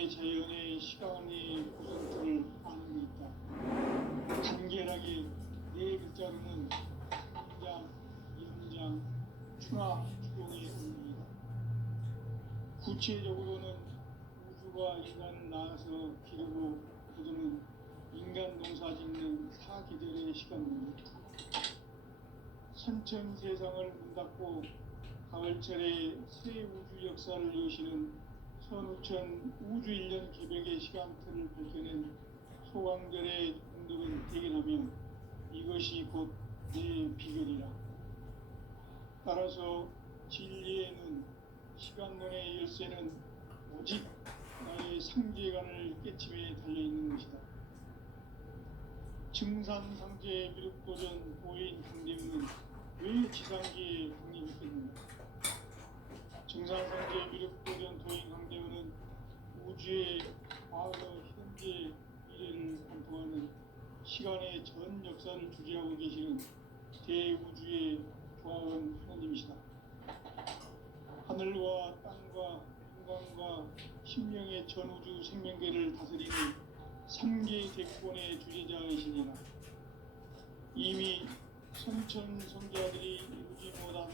대자연의 시간의 구성틀을 아는 데 있다. 간결하게 네 글자로는 인장, 연장, 추나 추동의 의미이다. 구체적으로는 우주가 인간을 낳아서 기르고 거두는 인간 농사 짓는 사계절의 시간입니다. 선천 세상을 문 닫고 가을철에 새 우주 역사를 여시는 선우천 우주 1년 개벽의 시간틀을 밝혀낸 소강절의 공덕은 대견하며 이것이 곧 내 비결이라. 따라서 진리의 눈, 시간론의 열쇠는 오직 나의 상제관을 깨침에 달려있는 것이다. 증산상제 미륵도전 보인 강대문은 왜 지상기에 강림했겠는가? 증산상제 미륵도전 도인 강대문은 우주의 과거, 현재, 미래를 관통하는 시간의 전 역사를 주재하고 계시는 대우주의 조화원 하나님이시다. 하늘과 땅과 인간과 신명의 전우주 생명계를 다스리는 3개 대권의 주제자이시니라. 이미 선천 성자들이 이루지 못한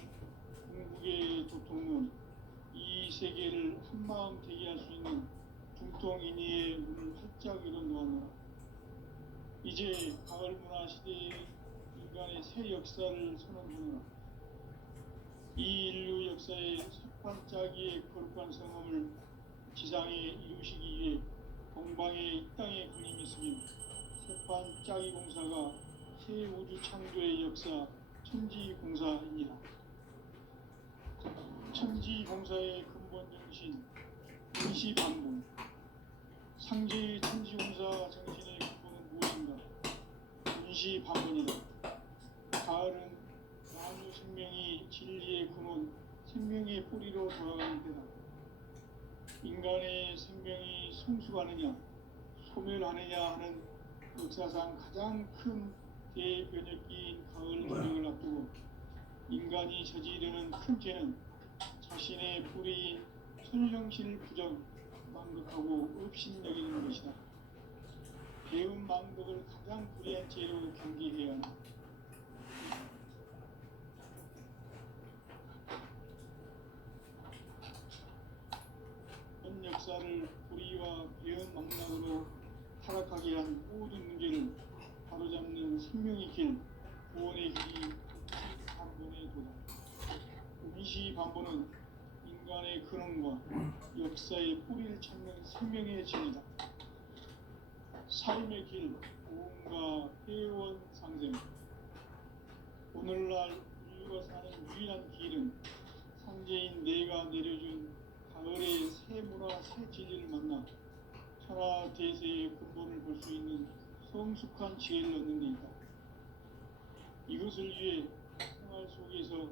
궁극의 도통론, 이 세계를 한마음 되게 할 수 있는 중통인의의 문을 활짝 열어놓았노라. 이제 가을 문화 시대의 인간의 새 역사를 선언하노라. 이 인류 역사의 첫 반짝이의 거룩한 성험을 지상에 이루시기 위해 동방에 이 땅에 군림했으며 새반짝이 공사가 새 우주 창조의 역사 천지공사입니다. 천지공사의 근본 정신 임시반복. 상제의 천지공사 정신의 근본은 무엇인가? 임시반복이다. 가을은 만유 생명이 진리의 근원, 생명의 뿌리로 돌아가는 때다. 인간의 생명이 성숙하느냐, 소멸하느냐 하는 역사상 가장 큰 대변혁기인 가을 개벽을 앞두고 인간이 저지르는 큰 죄는 자신의 뿌리인 천령신을 부정, 망극하고 업신여기는 것이다. 배운 망극을 가장 불의한 죄로 경계해야 한다. 현 역사를 불의와 배은 망락으로 타락하게 한 모든 문제를 바로잡는 생명의 길, 구원의 길이 임시반본의 도다. 임시반본은 인간의 근원과 역사의 뿌리를 찾는 생명의 진이다. 삶의 길, 고음과 회원 상생. 오늘날 인류가 사는 유일한 길은 상제인 내가 내려준 가을의 새 문화, 새 진리를 만나 천하 대세의 근본을 볼 수 있는 성숙한 지혜를 얻는 데 있다. 이것을 위해 생활 속에서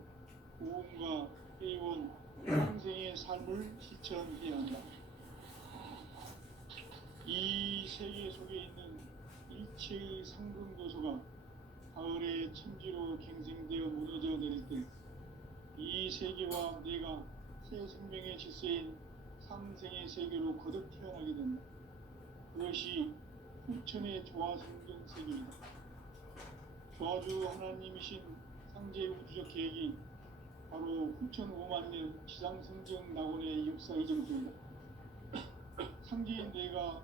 고음과 회원, 상생의 삶을 실천해야 한다. 이 세계 속에 있는 일체의 상승도소가 가을의 천지로 갱생되어 무너져 내릴 때 이 세계와 내가 새 생명의 질서인 상생의 세계로 거듭 태어나게 된다. 그것이 후천의 조화성경 세계이다. 조화주 하나님이신 상제 우주적 계획이 바로 후천 5만 년 지상성경 낙원의 역사 이정도이다. 상제인 내가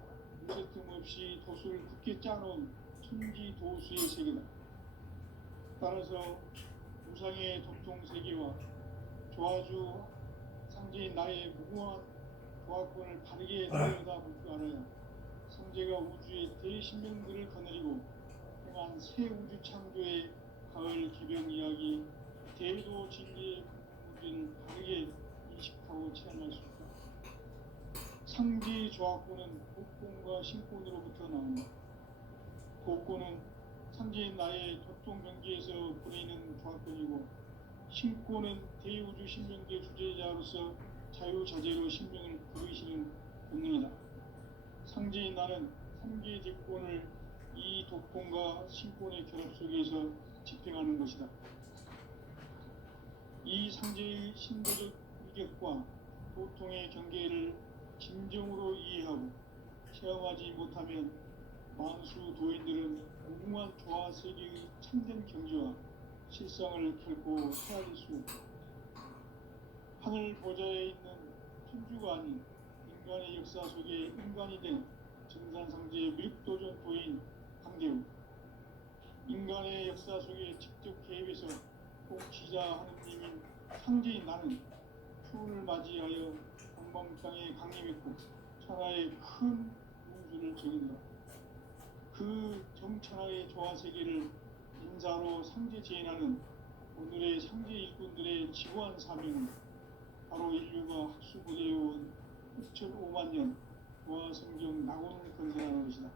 무쇠틈 없이 도수를 굳게 짜놓은 천지도수의 세계다. 따라서 우상의 도통 세계와 조화주 상제인 나의 무궁한 조화권을 바르게 들여다볼 줄 알아야 상제가 우주의 대신명들을 거느리고 행한 새 우주 창조의 가을 개벽 이야기, 대도 진리의 문제를 바르게 인식하고 체험할 수 있다. 상제의 조화권은 복권과 신권으로부터 나온다. 복권은 상제인 나의 도통 경계에서 보내는 조화권이고, 신권은 대우주 신명계 주제자로서 자유자재로 신명을 부르시는 본능이다. 상제인 나는 3개의 대권을 이 도권과 신권의 결합 속에서 집행하는 것이다. 이 상제의 신도적 위격과 도통의 경계를 진정으로 이해하고 체험하지 못하면 만수 도인들은 무궁한 조화 세계의 참된 경지와 실상을 결코 헤아릴 수 없다. 하늘 보좌에 있는 천주가 아닌 인간의 역사 속에 인간이 된 증산상제의 밀도전 도인 강대우, 인간의 역사 속에 직접 개입해서 통치자 하느님인 상제인 나는 추운을 맞이하여 동방땅에 강림했고 천하의 큰 운수를 정인다. 그 정천하의 조화세계를 인사로 상제 제인하는 오늘의 상제 일꾼들의 지구한 사명은 바로 인류가 학수고대해온 6,5만 년 조화성경 낙원을 건설하는 것이다.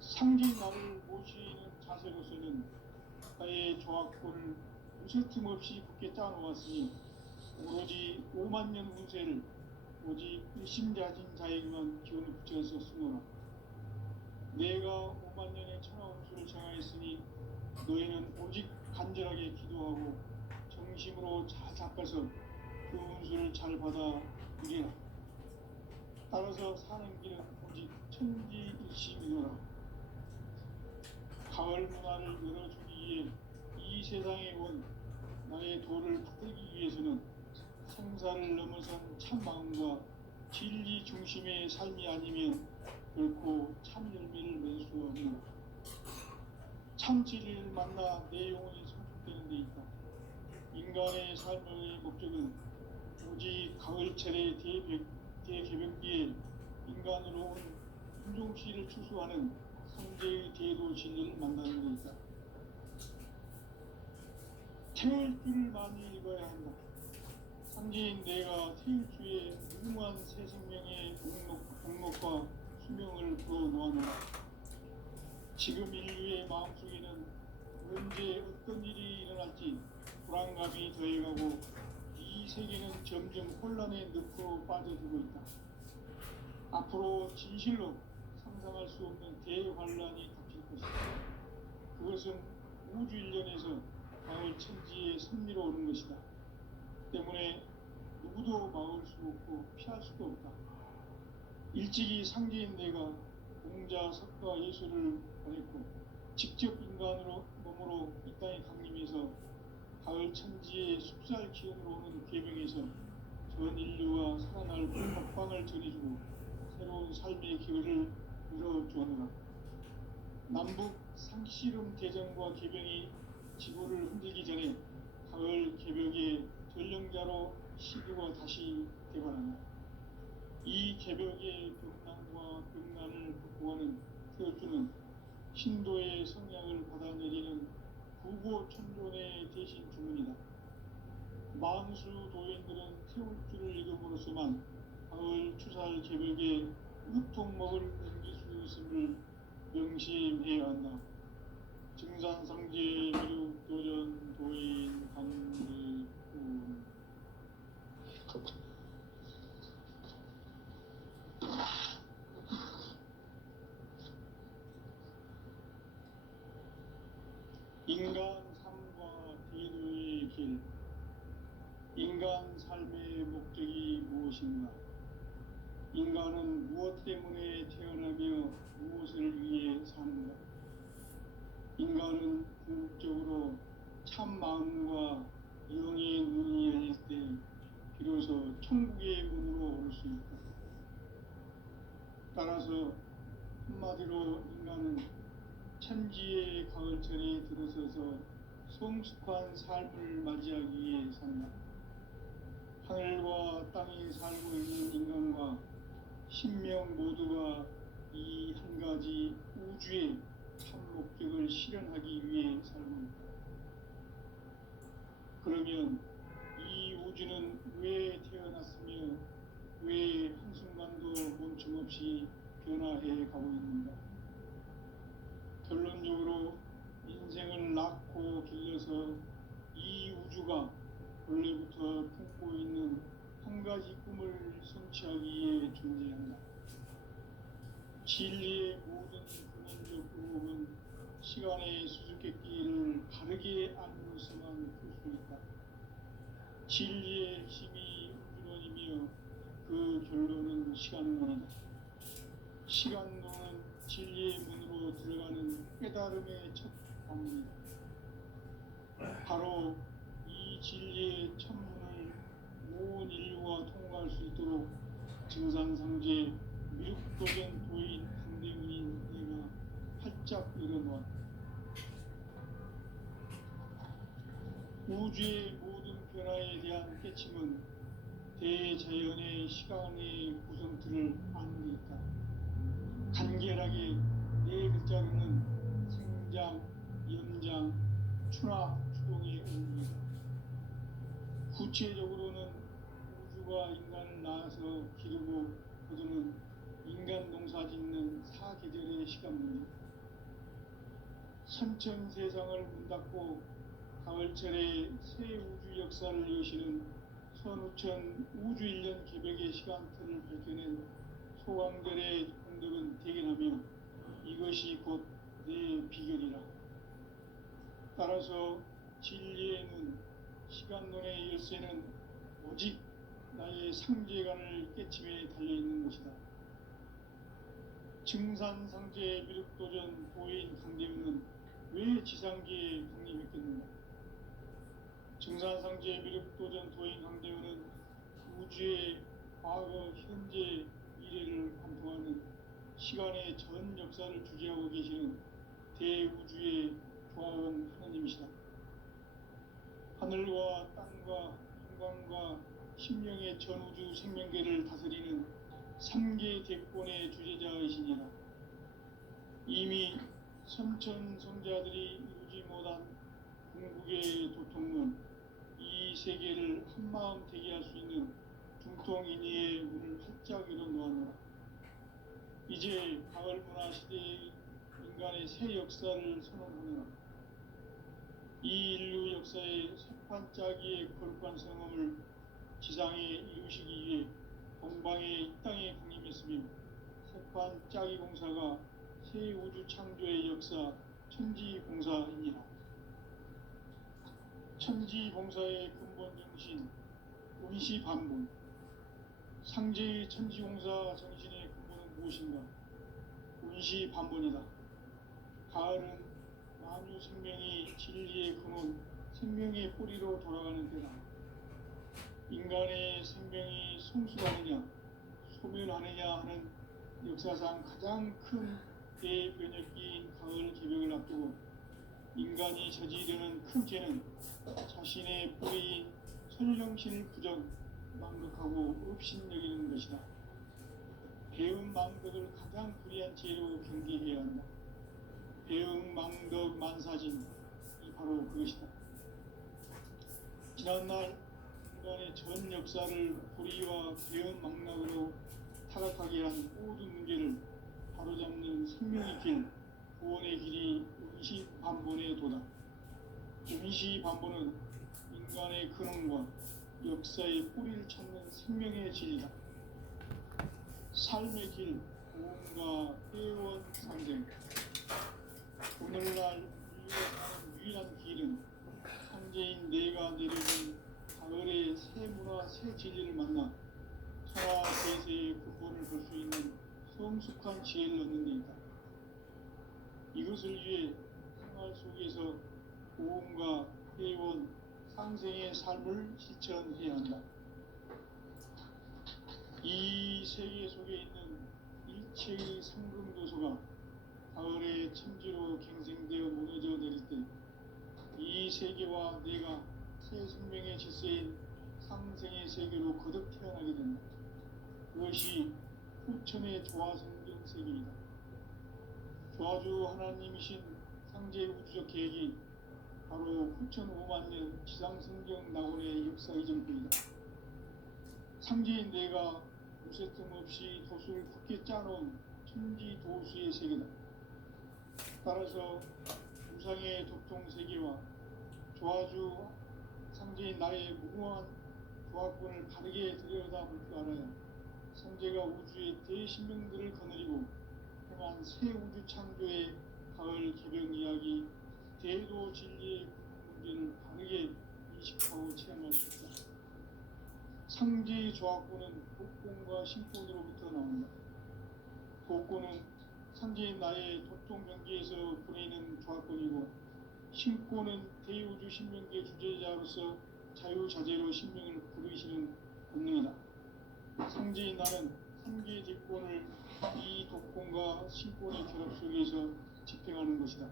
상제인 나를 모시는 자세로서는 나의 조화권을 무쇠틈 없이 굳게 짜놓았으니 오로지 5만 년 운세를 오직 일심자진 자에게만 기운을 붙여서 쓰노라. 내가 5만 년의 천하 운수를 정하였으니 너희는 오직 간절하게 기도하고 정심으로 잘 잡아서 그 운수를 잘 받아 누리라. 따라서 사는 길은 오직 천지일심이노라. 가을 문화를 열어주기 위해 이 세상에 온 나의 도를 붙들기 위해서는 생사를 넘어선 참마음과 진리 중심의 삶이 아니면 결코 참 열매를 맺을 수 없는 참 진리를 만나 내 영혼이 성숙되는 데 있다. 인간의 삶의 목적은 오직 가을철의 대개벽기에 인간으로 온 인종시를 추수하는 성제의 대도 진리를 만나는 데 있다. 태울 줄을 많이 읽어야 한다. 상제인 내가 태울 주의 무궁한 새 생명의 목록과 수명을 불어놓아노라. 지금 인류의 마음속에는 언제 어떤 일이 일어날지 불안감이 더해가고 이 세계는 점점 혼란의 늪으로 빠져들고 있다. 앞으로 진실로 상상할 수 없는 대환란이 닥칠 것이다. 그것은 우주 일련에서 가을 천지의 섭리로 오는 것이다. 때문에 누구도 막을 수 없고 피할 수도 없다. 일찍이 상제인 내가 공자, 석가, 예수를 보냈고 직접 인간으로 몸으로 이 땅에 강림해서 가을 천지의 숲살 기운으로 오는 계명에서 전 인류와 살아날 법방을 전해주고 새로운 삶의 기회를 열어주었노라. 남북 상씨름 대전과 개병이 지구를 흔들기 전에 가을 개벽의 전령자로 시교가 다시 되관한다. 이 개벽의 병난과 병난을 극복하는 태어주는 신도의 성향을 받아내리는 구고천존의 대신 주문이다. 만수 도인들은 태울 줄을 읽음으로써만 가을 추살 개벽에 으통먹을 넘길 수 있음을 명심해야 한다. 증산상제 미륵도전 도인 강대훈. 인간 삶과 대도의 길. 인간 삶의 목적이 무엇인가? 인간은 무엇 때문에 태어나며 무엇을 위해 사는가? 인간은 궁극적으로 참 마음과 영의 눈이 열릴 때 비로소 천국의 문으로 오를 수 있다. 따라서 한마디로 인간은 천지의 가을철에 들어서서 성숙한 삶을 맞이하기 위해 산다. 하늘과 땅에 살고 있는 인간과 신명 모두가 이 한 가지 우주의 참 목적을 실현하기 위해 살고 있다. 그러면 이 우주는 왜 태어났으며 왜 한순간도 멈춤없이 변화해 가고 있는가? 결론적으로 인생을 낳고 길러서 이 우주가 원래부터 품고 있는 한 가지 꿈을 성취하기 위해 존재한다. 진리의 모든 근원적 의혹은 시간의 수수께끼를 바르게 알므로서만 풀 수 있다. 진리의 핵심이 우주론이며 그 결론은 시간론이다. 시간론은 진리의 문으로 들어가는 깨달음의 첫 방문이다. 바로 이 진리의 첫 문을 온 인류가 통과할 수 있도록 증산상제 미륵도전 도인 강대문인 내가 활짝 열어놓았다. 우주의 모든 변화에 대한 깨침은 대자연의 시간의 구성틀을 아는 데 있다. 간결하게 네 글자로는 생장, 연장, 추나 추동의 의미다. 구체적으로는 우주가 인간을 낳아서 기르고 거두는 인간 농사 짓는 사계절의 시간문이다. 선천 세상을 문 닫고 가을철에 새 우주 역사를 여시는 선우천 우주 1년 개벽의 시간틀을 밝혀낸 소강들의 공덕은 대견하며 이것이 곧 내 비결이라. 따라서 진리의 문, 시간론의 열쇠는 오직 나의 상제관을 깨침에 달려있는 것이다. 증산상제 미륵도전 도인 강대문은 왜 지상계에 강림했겠는가? 증산상제 미륵도전 도인 강대문은 우주의 과거, 현재, 미래를 관통하는 시간의 전 역사를 주재하고 계시는 대우주의 조화원 하나님이시다. 하늘과 땅과 인간과 심령의 전우주 생명계를 다스리는 3계 대권의 주제자이시니라. 이미 선천성자들이 이루지 못한 궁극의 도통은 이 세계를 한마음 되게 할 수 있는 중통인의의 문을 활짝 열어놓았노라. 이제 가을 문화 시대의 인간의 새 역사를 선언하노라. 이 인류 역사의 새판짜기의 거룩한 성험을 지상에 이루시기 위해 동방의 이 땅에 강림했으며 새판짜기 공사가 새 우주 창조의 역사 천지봉사이니라. 천지봉사의 근본 정신 운시반본. 상제의 천지공사 정신의 근본은 무엇인가? 운시반본이다. 가을은 만유 생명이 진리의 근원, 생명의 뿌리로 돌아가는 때다. 인간의 생명이 성숙하느냐, 소멸하느냐 하는 역사상 가장 큰 대변혁기인 가을 개벽을 앞두고 인간이 저지르는 큰 죄는 자신의 뿌리인 선령신을 부정, 망덕하고 업신여기는 것이다. 배움 망덕을 가장 불의한 죄로 경계해야 한다. 배움 망덕 만사진, 이 바로 그것이다. 지난날 인간의 전 역사를 불의와 배움 망락으로 타락하게 한 모든 문제를 바로잡는 생명의 길, 구원의 길이 운시반본의 도다. 운시반본은 인간의 근원과 역사의 뿌리를 찾는 생명의 진리다. 삶의 길, 고음과 회원 상생. 오늘날 인류가 사는 유일한 길은 상제인 내가 내려준 가을의 새 문화, 새 진리를 만나 천하 대세의 근본을 볼 수 있는 성숙한 지혜를 얻는 데 있다. 이것을 위해 생활 속에서 고음과 회원, 상생의 삶을 실천해야 한다. 이 세계 속에 있는 일체의 상금도소가 가을의 천지로 갱생되어 무너져 내릴 때 이 세계와 내가 새 생명의 질서인 상생의 세계로 거듭 태어나게 된다. 그것이 후천의 조화성경 세계이다. 조화주 하나님이신 상제 우주적 계획이 바로 후천 5만 년 지상성경 낙원의 역사 이전부이다. 상제인 내가 무쇠뜸 없이 도수를 굳게 짜놓은 천지 도수의 세계다. 따라서 우상의 독통 세계와 조화주 상제인 나의 무궁한 조합권을 바르게 들여다볼 줄 알아야 상제가 우주의 대신명들을 거느리고 행한 새 우주 창조의 가을 개벽 이야기 대도 진리의 문제를 바르게 인식하고 체험할 수 있다. 상제의 조합구는 복권과 신권으로부터 나온다. 복권은 상제의 나의 도통 경기에서 보내는 조합권이고, 신권은 대우주 신명계 주제자로서 자유자재로 신명을 부르시는 본능이다. 상제의 나는 3개의 대권을 이 독권과 신권의 결합 속에서 집행하는 것이다.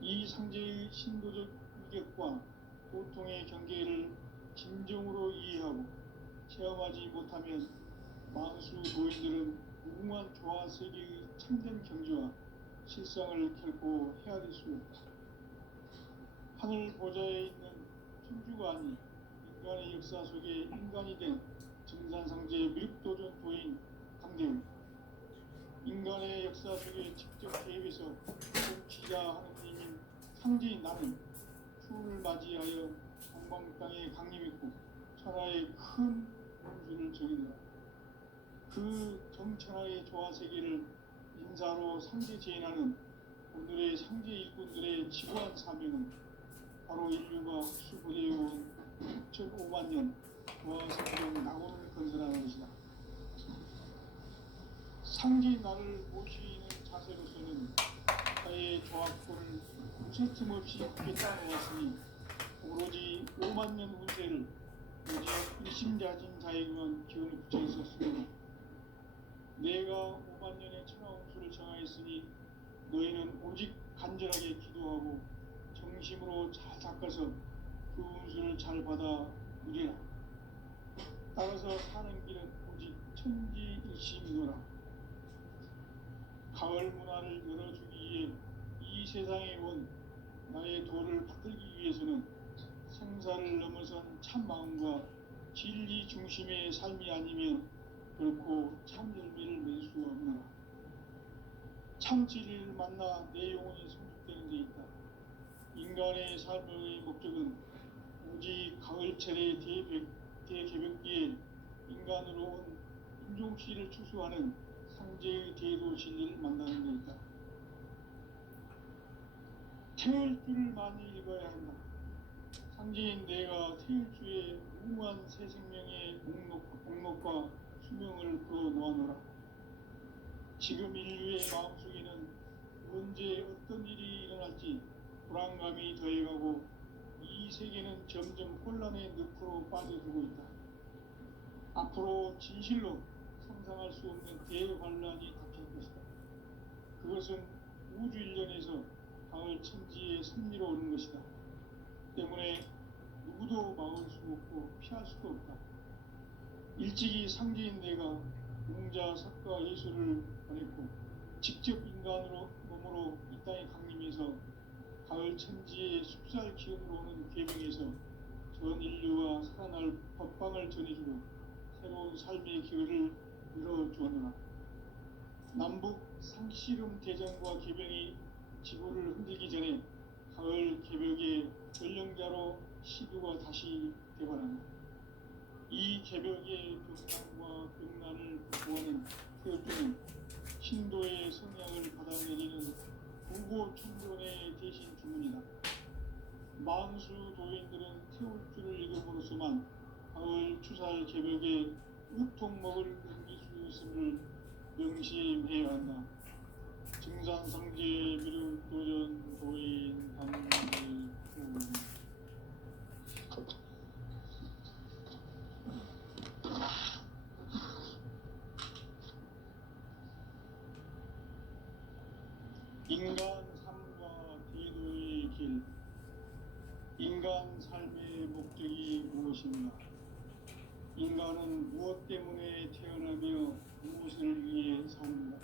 이 상제의 신도적 위격과 고통의 경계를 진정으로 이해하고 체험하지 못하면 만수 도인들은 무궁한 조화 세계의 참된 경지와 실상을 결코 헤아릴 수 없다. 하늘 보좌에 있는 천주가 아닌 인간의 역사 속에 인간이 된 증산상제의 미륵도전 도인 강대우, 인간의 역사 속에 직접 개입해서 통치자 하느님인 상제인 나는 추운을 맞이하여 동방 땅에 강림했고 천하의 큰 운수를 정의하라. 그 정천하의 조화 세계를 인사로 상제 제인하는 오늘의 상제 일꾼들의 지구한 사명은 바로 인류가 흡수보내어온 6,500만 년 조화 세계의 낙원을 건설하는 것이다. 상제 나를 모시는 자세로서는 나의 조합권을 무쇠틈 없이 굳게 따놓았으니 오로지 5만 년 운세를 오직 일심자진 자에게만 기운을 붙여 있었으므로 내가 5만 년의 천하 운수를 정하였으니 너희는 오직 간절하게 기도하고 정심으로 잘 닦아서 그 운수를 잘 받아 누리라. 따라서 사는 길은 오직 천지일심이노라. 가을 문화를 열어주기 위해 이 세상에 온 나의 도를 받들기 위해서는 생사를 넘어선 참 마음과 진리 중심의 삶이 아니면 결코 참 열매를 맺을 수 없노라. 참 진리를 만나 내 영혼이 성숙되는 데 있다. 인간의 삶의 목적은 오직 가을철의 대개벽기에 인간으로 온 인종씨를 추수하는 상제의 대도 진리를 만나는 데 있다. 태일주를 많이 읽어야 한다. 상제인 내가 태일주의 무한 새 생명의 목록과 수명을 그어 놓아노라. 지금 인류의 마음속에는 언제 어떤 일이 일어날지 불안감이 더해가고 이 세계는 점점 혼란의 늪으로 빠져들고 있다. 앞으로 진실로 상상할 수 없는 대환란이 닥칠 것이다. 그것은 우주 일련에서 가을 천지의 섭리로 오는 것이다. 때문에 누구도 막을 수 없고 피할 수도 없다. 일찍이 상제인 내가 공자, 석가, 예수를 보냈고 직접 인간으로 몸으로 이 땅에 강림해서 가을 천지의 숲살 기운으로 오는 계명에서 전 인류와 살아날 법방을 전해주고 새로운 삶의 기회를 열어주었노라. 남북 상씨름 대전과 개병이 지구를 흔들기 전에 가을 개벽의 전령자로 시두가 다시 되관한다. 이 개벽의 병난과 병난을 극복하는 태엽주는 신도의 성향을 받아내리는 구고 천존의 대신 주문이다. 만수 도인들은 태울주를 읽음으로써만 가을 추살 개벽에 우통 먹을 넘길 수 있음을 명심해야 한다. 증산상제 미륵도전 도인 강일구. 인간 삶과 대도의 길. 인간 삶의 목적이 무엇인가? 인간은 무엇 때문에 태어나며 무엇을 위해 사는가?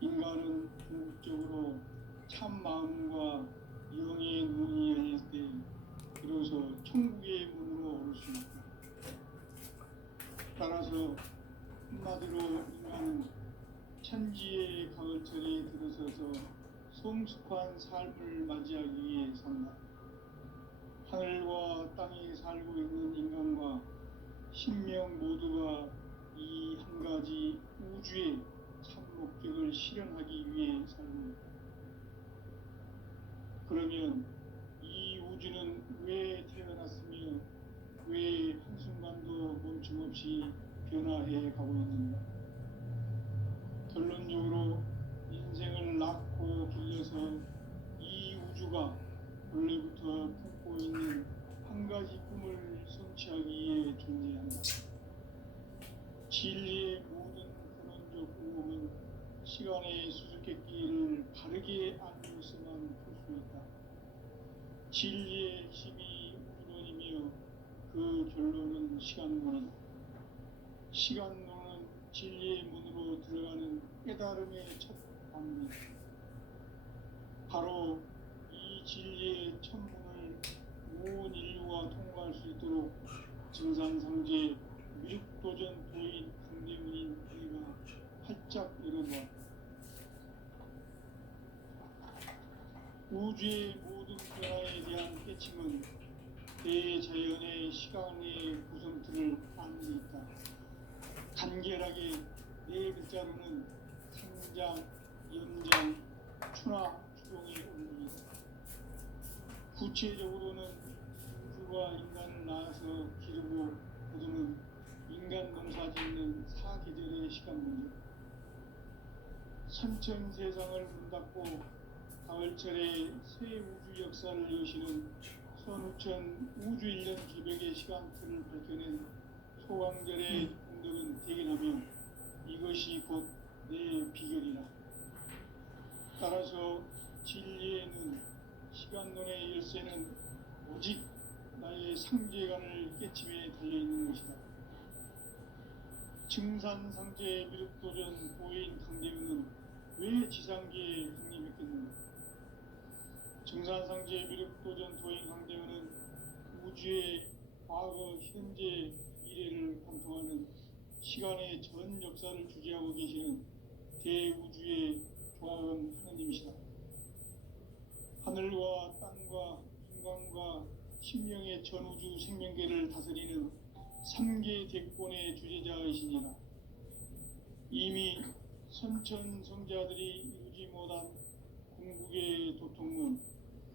인간은 궁극적으로 참 마음과 영의 눈이 열릴 때 비로소 천국의 문으로 오를 수 있다. 따라서 한마디로 인간은 천지의 가을철에 들어서서 성숙한 삶을 맞이하기 위해 산다. 하늘과 땅에 살고 있는 인간과 신명 모두가 이 한 가지 우주의 참 목적을 실현하기 위해 살고 있다. 그러면 이 우주는 왜 태어났으며 왜 한순간도 멈춤없이 변화해 가고 있는가? 결론적으로 인생을 낳고 길러서 이 우주가 원래부터 품고 있는 한 가지 꿈을 성취하기 위해 존재한다. 진리의 모든 근원적 오음은 시간의 수수께끼를 바르게 알고서만 볼 수 있다. 진리의 핵심이 우주론이며 그 결론은 시간론이다. 시간론은 진리의 문으로 들어가는 깨달음의 첫 방문이다. 바로 이 진리의 첫 문을 온 인류가 통과할 수 있도록 증산상제 미륵도전 도인 강대문인 우리가 활짝 열어놓았다. 우주의 모든 변화에 대한 깨침은 대자연의 시간의 구성틀을 아는 데 있다. 간결하게 네 글자로는 생장, 연장, 추나 추동의 원리이다. 구체적으로는 인주가 인간을 낳아서 기르고 거두는 인간 농사 짓는 사계절의 시간 문제, 선천 세상을 문 닫고 가을철에 새 우주 역사를 여시는 선우천 우주 1년 기백의 시간틀을 밝혀낸 소강절의 공덕은 대견하며 이것이 곧 내 비결이라. 따라서 진리의 눈, 시간론의 열쇠는 오직 나의 상제관을 깨침에 달려있는 것이다. 증산상제 미륵도전 보인 강대문은 왜 지상계에 확립했겠는가? 증산상제 미륵도전 도인 강대문은 우주의 과거, 현재, 미래를 관통하는 시간의 전 역사를 주재하고 계시는 대우주의 조화원 하나님이시다. 하늘과 땅과 인간과 신명의 전우주 생명계를 다스리는 3계 대권의 주재자이시니라. 이미 선천성자들이 이루지 못한 궁극의 도통문,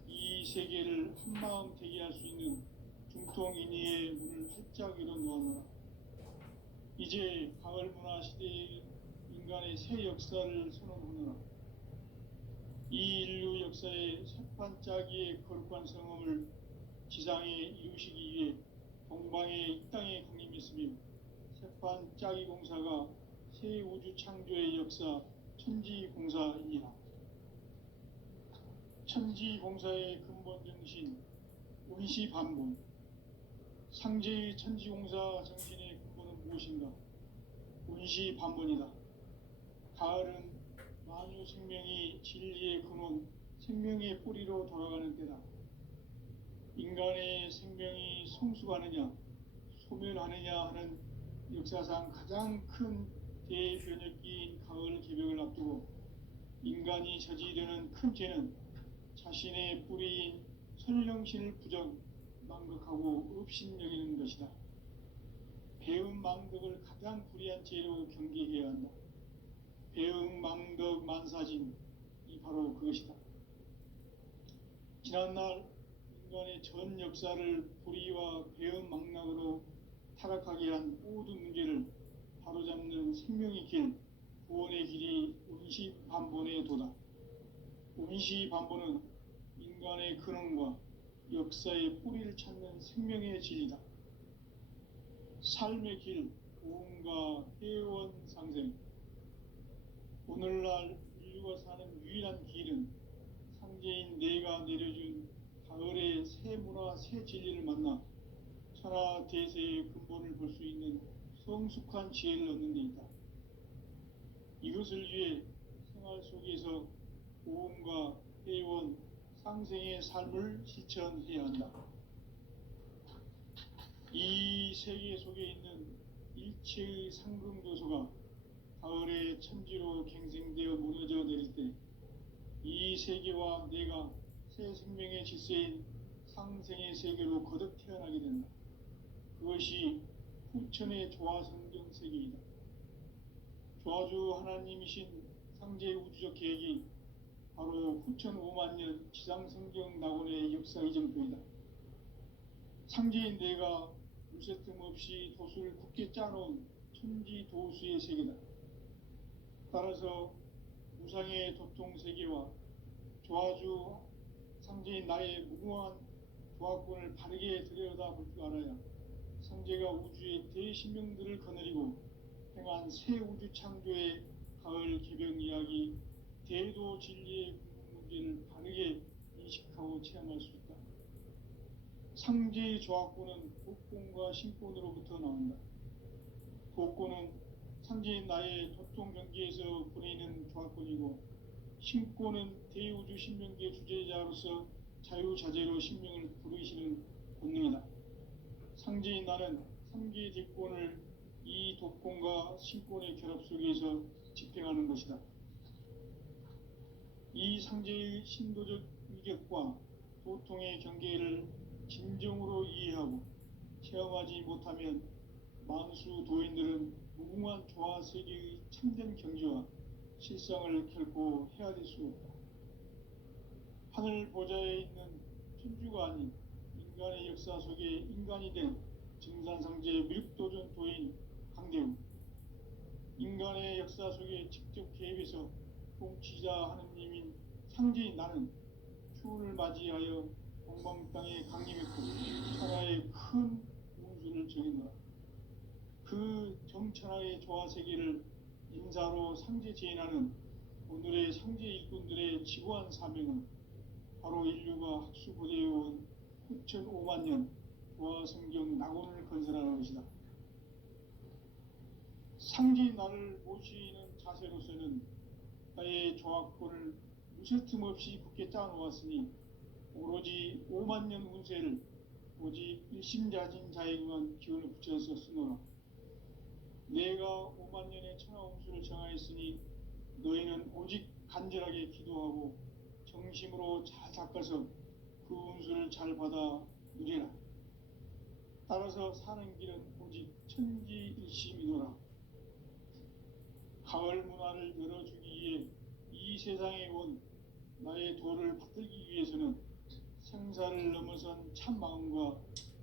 이 세계를 한마음 되게 할 수 있는 중통인의의 문을 활짝 열어놓아노라. 이제 가을 문화 시대의 인간의 새 역사를 선언하노라. 이 인류 역사의 새반짝이의 거룩한 성험을 지상에 이루시기 위해 동방의 이 땅에 강림했으며 새반짝이 공사가 새 우주 창조의 역사 천지공사이니라. 천지공사의 근본 정신 운시반본, 상제의 천지공사 정신의 근본은 무엇인가? 운시반본이다. 가을은 만유 생명이 진리의 근원, 생명의 뿌리로 돌아가는 때다. 인간의 생명이 성숙하느냐, 소멸하느냐 하는 역사상 가장 큰 대변혁기인 가을 개벽을 앞두고 인간이 저지르는 큰 죄는 자신의 뿌리인 설령신을 부정, 망극하고 업신여기는 것이다. 배음 망덕을 가장 불의한 죄로 경계해야 한다. 배음 망덕 만사진이 바로 그것이다. 지난날 인간의 전 역사를 불의와 배음 망락으로 타락하게 한 모든 문제를 바로잡는 생명의 길, 구원의 길이 운시반본의 도다. 운시반본은 인간의 근원과 역사의 뿌리를 찾는 생명의 진리다. 삶의 길, 고음과 회원 상생. 오늘날 인류가 사는 유일한 길은 상제인 내가 내려준 가을의 새 문화, 새 진리를 만나 천하 대세의 근본을 볼 수 있는 성숙한 지혜를 얻는 데 있다. 이것을 위해 생활 속에서 고음과 회원, 상생의 삶을 실천해야 한다. 이 세계 속에 있는 일체의 상금도소가 가을의 천지로 갱생되어 무너져 내릴 때 이 세계와 내가 새 생명의 질서인 상생의 세계로 거듭 태어나게 된다. 그것이 후천의 조화성경 세계이다. 조화주 하나님이신 상제 우주적 계획이 바로 후천 5만 년 지상성경 낙원의 역사 이정표이다. 상제인 내가 무쇠틈 없이 도수를 굳게 짜놓은 천지 도수의 세계다. 따라서 무상의 도통 세계와 조화주 상제인 나의 무궁한 조화권을 바르게 들여다볼 줄 알아야 상제가 우주의 대신명들을 거느리고 행한 새 우주 창조의 가을 개병 이야기, 대도 진리의 문제를 바르게 인식하고 체험할 수 있다. 상제의 조화권은 복권과 신권으로부터 나온다. 복권은 상제인 나의 도통 경계에서 보내는 조화권이고, 신권은 대우주 신명계 주제자로서 자유자재로 신명을 부르시는 본능이다. 상제인 나는 3개의 대권을 이 독권과 신권의 결합 속에서 집행하는 것이다. 이 상제의 신도적 위격과 도통의 경계를 진정으로 이해하고 체험하지 못하면 만수 도인들은 무궁한 조화 세계의 참된 경지와 실상을 결코 헤아릴 수 없다. 하늘 보좌에 있는 천주가 아닌 인간의 역사 속에 인간이 된 증산상제 미륵도전 도인 강대우, 인간의 역사 속에 직접 개입해서 통치자 하느님인 상제인 나는 추운을 맞이하여 동방 땅에 강림했고 천하의 큰 운수를 정했노라. 그 정천하의 조화 세계를 인사로 상제 제인하는 오늘의 상제 일꾼들의 지구한 사명은 바로 인류가 학수고대해온 9,500만 년 조화 성경 낙원을 건설하는 것이다. 상제인 나를 모시는 자세로서는 나의 조화권을 무쇠틈 없이 굳게 짜놓았으니 오로지 5만 년 운세를 오직 일심자진 자에게만 기운을 붙여서 쓰노라. 내가 5만 년의 천하 운수를 정하였으니 너희는 오직 간절하게 기도하고 정심으로 잘 닦아서 그 운수를 잘 받아 누리라. 따라서 사는 길은 오직 천지일심이노라. 가을 문화를 열어주기 위해 이 세상에 온 나의 도를 받들기 위해서는 생사를 넘어선 참 마음과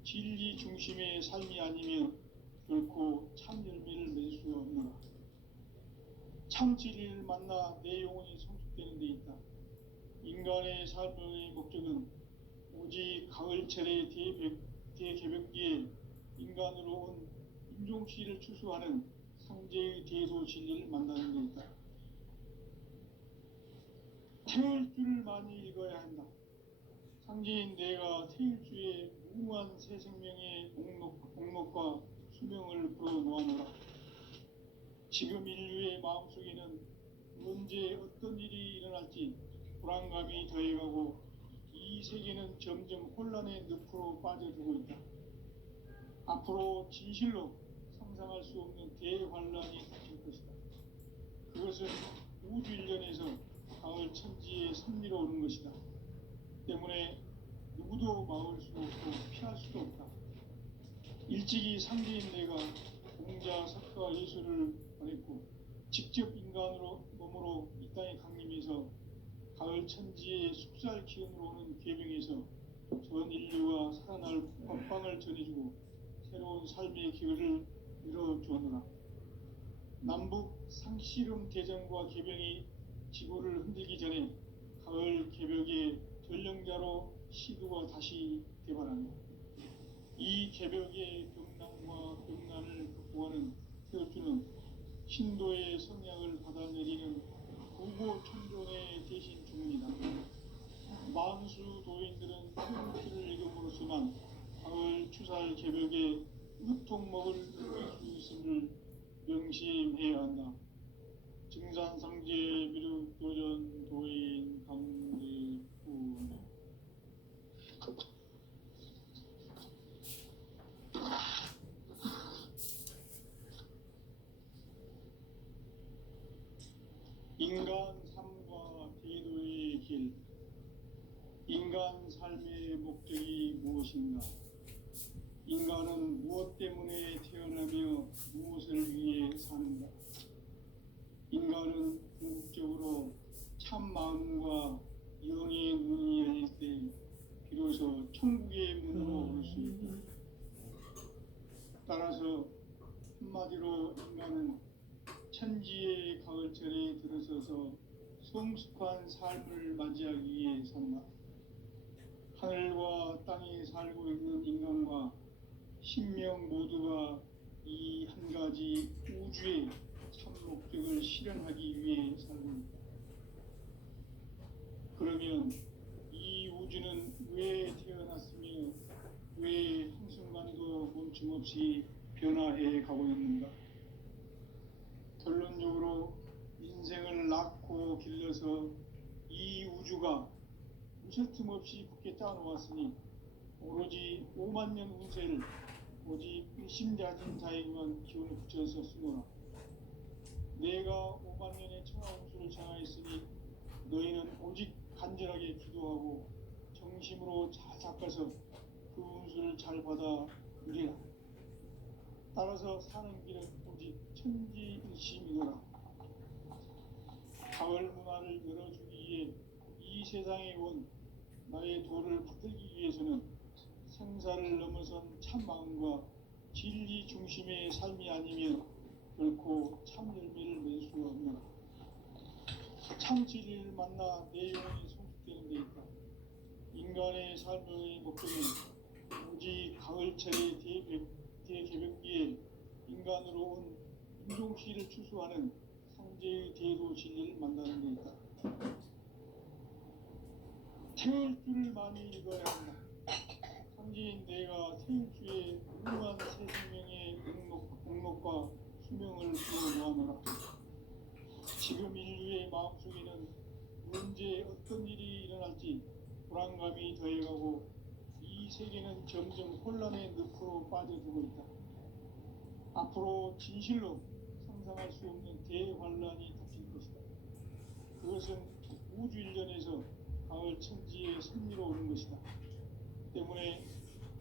진리 중심의 삶이 아니면 결코 참 열매를 맺을 수 없노라. 참 진리를 만나 내 영혼이 성숙되는 데 있다. 인간의 삶의 목적은 오직 가을철의 대개벽기에 인간으로 온 인종시를 추수하는 상제의 대소 진리를 만나는 데 있다. 태일주를 많이 읽어야 한다. 상제인 내가 태일주의 무궁한 새 생명의 목록과 수명을 불어놓아노라. 지금 인류의 마음속에는 언제 어떤 일이 일어날지 불안감이 더해가고 이 세계는 점점 혼란의 늪으로 빠져들고 있다. 앞으로 진실로 상상할 수 없는 대환란이 닥칠 것이다. 그것은 우주 일련에서 가을 천지에 선미로 오는 것이다. 때문에 누구도 막을 수도 없고 피할 수도 없다. 일찍이 상제인 내가 공자, 석가, 예수를 보냈고 직접 인간으로 몸으로 이 땅에 강림해서 가을 천지의 숙살 기운으로 오는 계명에서 전 인류가 살아날 법방을 전해주고 새로운 삶의 기회를 열어주었노라. 남북 상씨름 대전과 개병이 지구를 흔들기 전에 가을 개벽의 전령자로 시두가 다시 개발한다. 이 개벽의 경랑과 병난을 극복하는 태어주는 신도의 성향을 받아내리는 구고 천종의 대신 주문이다. 만수 도인들은 태어주를 읽음으로써만 가을 추살 개벽의 으통목을 느낄 수 있음을 명심해야 한다. 증산상제 미륵도전 도인 강대훈. 인간 삶과 대도의 길. 인간 삶의 목적이 무엇인가? 인간은 무엇 때문에 태어나며 무엇을 위해 사는가? 인간은 궁극적으로 참 마음과 영의 문이 열릴 때 비로소 천국의 문으로 올 수 있다. 인간은 천지의 가을철에 들어서서 성숙한 삶을 맞이하기 위해 산다. 하늘과 땅에 살고 있는 인간과 신명 모두가 이 한 가지 우주의 참 목적을 실현하기 위해 살고 있다. 그러면 이 우주는 왜 태어났으며 왜 한순간도 멈춤없이 변화해 가고 있는가? 결론적으로 인생을 낳고 길러서 이 우주가 무쇠틈 없이 굳게 짜놓았으니 오로지 5만 년 운세를 오직 일심자진 자에게만 기운을 붙여서 쓰노라. 내가 5만 년의 천하운수를 정하였으니 너희는 오직 간절하게 기도하고 정심으로 잘 닦아서 그 운수를 잘 받아 누리라. 따라서 사는 길은 오직 천지일심이노라. 가을 문화를 열어주기 위해 이 세상에 온 나의 도를 받들기 위해서는 생사를 넘어선 참 마음과 진리 중심의 삶이 아니면 결코 참 열매를 맺을 수가 없노라. 참 진리를 만나 내 영혼이 성숙되는 데 있다. 인간의 삶의 목적은 오직 가을철의 대개벽기에 인간으로 온 인종시를 추수하는 상제의 대도 진리를 만나는 데 있다. 태울 줄을 많이 읽어야 한다. 상제인 내가 태울 주의 무궁한 새 생명의 목록과 수명을 주어 놓아노라. 지금 인류의 마음속에는 언제 어떤 일이 일어날지 불안감이 더해가고 이 세계는 점점 혼란의 늪으로 빠져들고 있다. 앞으로 진실로 상상할 수 없는 대환란이 닥칠 것이다. 그것은 우주 일련에서 가을 천지의 섭리로 오는 것이다. 때문에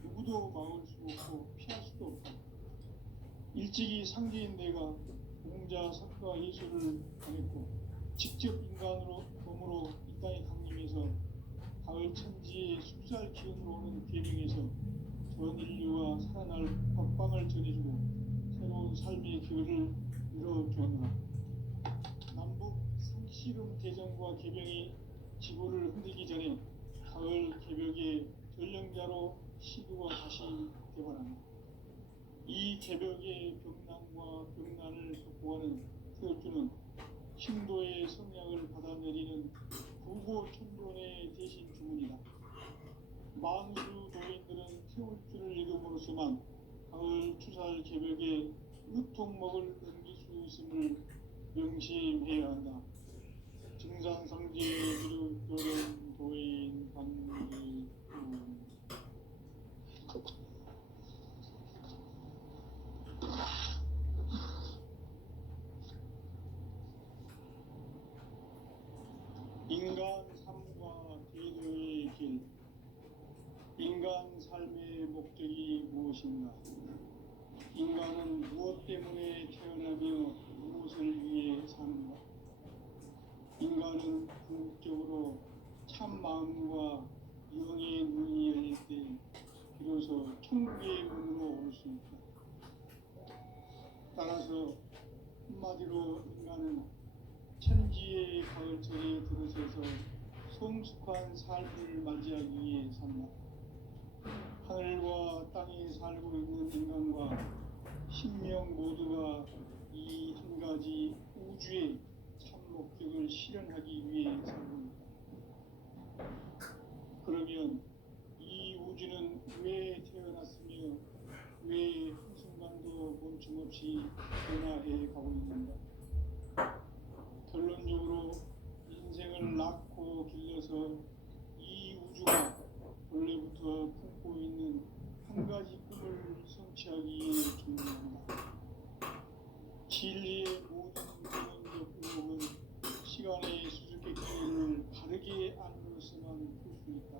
누구도 막을 수 없고 피할 수도 없다. 일찍이 상제인 내가 공자, 석가, 예술을 당했고 직접 인간으로 몸으로 이 땅에 강림해서 가을 천지의 숲살 기운으로 오는 계명에서 전 인류와 살아날 법방을 전해주고 새로운 삶의 기회를 이뤄주었노라. 남북 상씨름 대전과 개병이 지구를 흔들기 전에 가을 개벽의 전령자로 시두가 다시 되어난다. 이 개벽의 병난과 병난을 극복하는 태울주는 신도의 성량을 받아 내리는 구고천론의 대신 주문이다. 만수 도인들은 태울주를 읽음으로써만 가을 추살 개벽의 의통목을 넘길 수 있음을 명심해야 한다. 증산상제 비lud교련 도인 관계 인간 삶과 대도의 길. 인간 삶의 목적이 무엇인가? 인간은 무엇 때문에 태어나며 무엇을 위해 사는가? 인간은 궁극적으로 참 마음과 영의 눈이 열릴 때 비로소 천국의 문으로 올 수 있다. 따라서 한마디로 인간은 천지의 가을철에 들어서서 성숙한 삶을 맞이하기 위해 산다. 하늘과 땅에 살고 있는 인간과 신명 모두가 이 한 가지 우주의 참 목적을 실현하기 위해 살고 있다. 그러면 이 우주는 왜 태어났으며 왜 한순간도 멈춤없이 변화해 가고 있는가? 결론적으로 인생을 낳고 길러서 이 우주가 원래부터 품고 있는 한 가지 꿈을 성취하기 위해 존재한다. 진리의 모든 근원적 의혹은 시간의 수수께끼를 바르게 알므로서만 풀 수 있다.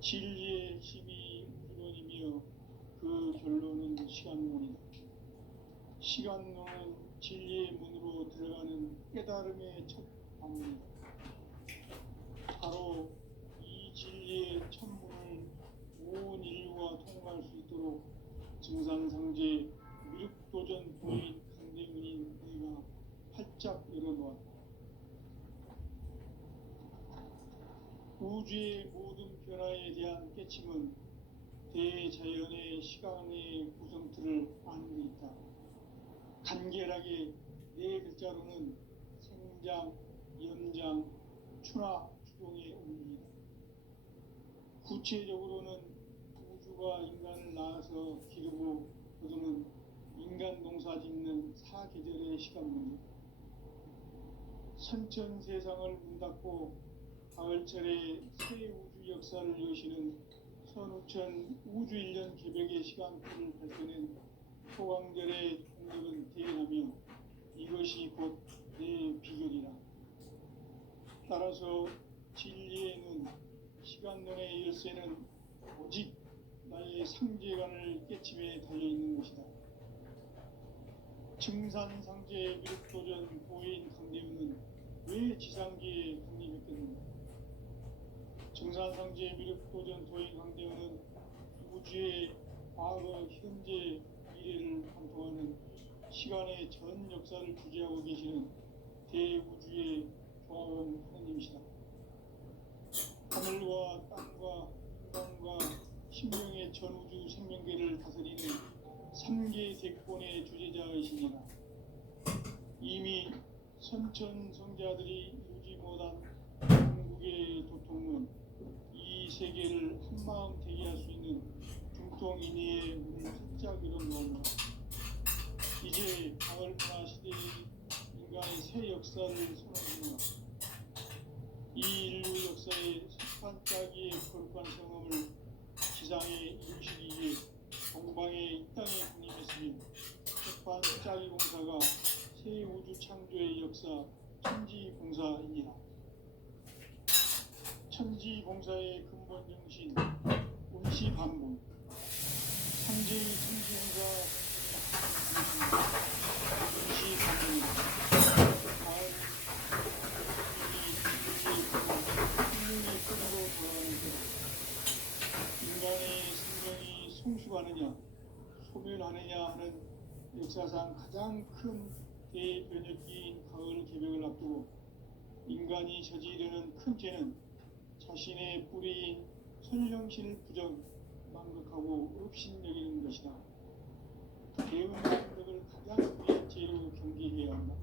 진리의 힘이 우주론이며 그 결론은 시간론이다. 시간론은 진리의 문으로 들어가는 깨달음의 첫 방문이다. 바로 이 진리의 천문을 온 인류가 통과할 수 있도록 증산상제 미륵도전 도인 우주의 모든 변화에 대한 깨침은 대자연의 시간의 구성틀을 아는 데 있다. 간결하게 네 글자로는 생장, 연장, 추나 추동의 원리이다. 구체적으로는 우주가 인간을 낳아서 기르고 거두는 인간 농사 짓는 사계절의 시간 문제, 선천 세상을 문 닫고 가을철에 새 우주 역사를 여시는 선우천 우주 1년 개벽의 시간표를 밝혀낸 소강절의 동력은 대견하며 이것이 곧 내 비결이라. 따라서 진리의 눈, 시간론의 열쇠는 오직 나의 상제관을 깨침에 달려있는 것이다. 증산상제 미륵도전 도인 강대우는 왜 지상기에 강림했겠는가? 증산상제 미륵도전 도인 강대우는 우주의 과거, 현재, 미래를 관통하는 시간의 전 역사를 주재하고 계시는 대우주의 조화원 하느님이시다. 하늘과 땅과 인간과 신명의 전우주 생명계를 다스리는 3개 대권의 주제자이시니라. 이미 선천성자들이 이루지 못한 궁극의 도통론, 이 세계를 한마음 되게 할 수 있는 중통인의의 문을 활짝 열어놓으며 이제 가을문화 시대의 인간의 새 역사를 선언하며 이 인류 역사의 석판짜기의 거룩한 경험을 지상에 이루시기 위해 동방의 이 땅에 군림했으며 석판짜기 공사가 새 우주 창조의 역사 천지봉사이니라. 천지봉사의 근본 정신 운시반복, 상제의 천지봉사 운시반복, 가을 생명의 끈으로 돌아가는 것, 인간의 생명이 성숙하느냐 소멸하느냐 하는 역사상 가장 큰 대변혁기인 가을 개벽을 앞두고 인간이 저지르는 큰 죄는 자신의 뿌리인 선령신을 부정, 망각하고 업신여기는 것이다. 배은망덕을 가장 위한 죄로 경계해야 한다.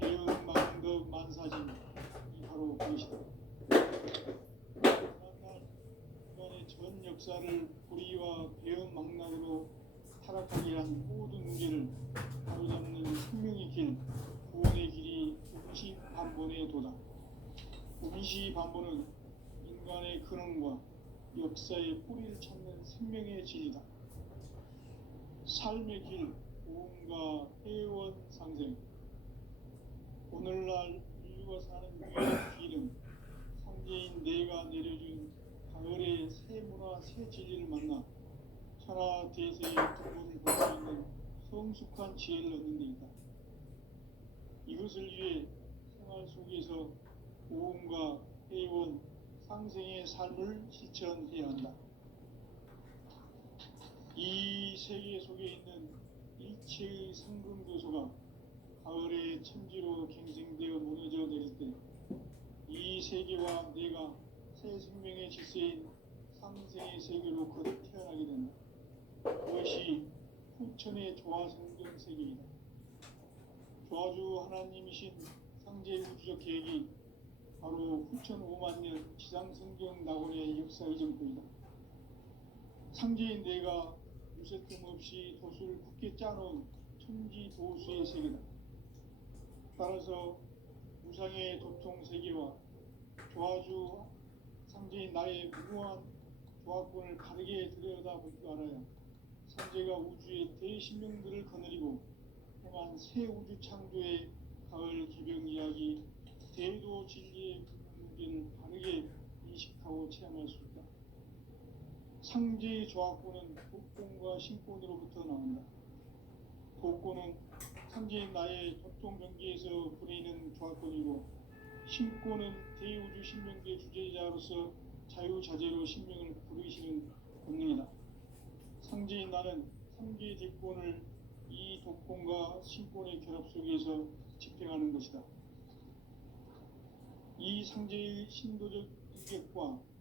배은망덕 만사진, 이 바로 그것이다. 그러나 인간의 전 역사를 불의와 배은망락으로 타락하게 한 모든 문제를 바로잡는 생명의 길, 구원의 길이 음시반본의 도다. 음시반본은 인간의 근원과 역사의 뿌리를 찾는 생명의 진리다. 삶의 길, 고음과 회원 상생. 오늘날 인류가 사는 유일한 길은 상제인 내가 내려준 가을의 새 문화, 새 진리를 만나 천하 대세의 근본을 볼 수 있는 성숙한 지혜를 얻는 데 있다. 이것을 위해 생활 속에서 고음과 회원, 상생의 삶을 실천해야 한다. 이 세계 속에 있는 일체의 상근교소가 가을의 천지로 갱생되어 무너져 내릴 때 이 세계와 내가 새 생명의 질서인 상생의 세계로 거듭 태어나게 된다. 그것이 후천의 조화성전 세계이다. 조화주 하나님이신 상제 우주적 계획이 바로 후천 5만 년 지상성경 낙원의 역사 이전부이다. 상제인 내가 유세틈 없이 도수를 굳게 짜놓은 천지 도수의 세계다. 따라서 무상의 도통 세계와 조화주 상제인 나의 무궁한 조화권을 바르게 들여다볼 줄 알아야 상제가 우주의 대신명들을 거느리고 행한 새 우주 창조의 가을 개벽 이야기, 대도 진리의 문제를 바르게 인식하고 체험할 수 있다. 상제의 조화권은 독권과 신권으로부터 나온다. 독권은 상제인 나의 도통 경계에서 부리는 조화권이고, 신권은 대우주 신명계 주제자로서 자유자재로 신명을 부르시는 권능이다. 상제인 나는 3개 대권을 이 독권과 신권의 결합 속에서 집행하는 것이다. 이 상제의 신도적 인격과